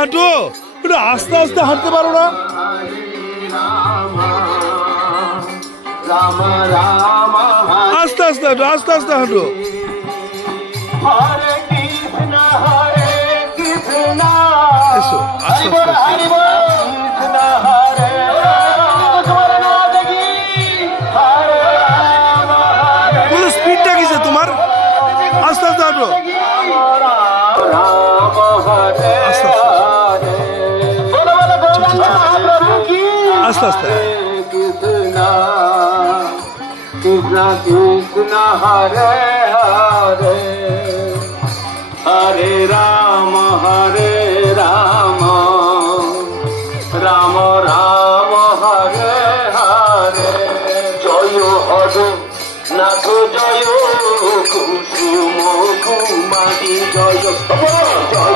হাঁটো, একটু আস্তে আস্তে হাঁটতে পারো না? আস্তে আস্তে হাঁটো, আস্তে আস্তে হাঁটো। এসো আস্তে আস্তে। স্পিডটা কিসে তোমার? আস্তে আস্তে হাঁটো, আস্তে আস্তে আস্তে। কৃষ্ণ কৃষ্ণ হরে হরে হরে রাম রাম রাম হরে হরে। জয় হরে নাথ জয় কুসুম কুমারী জয়।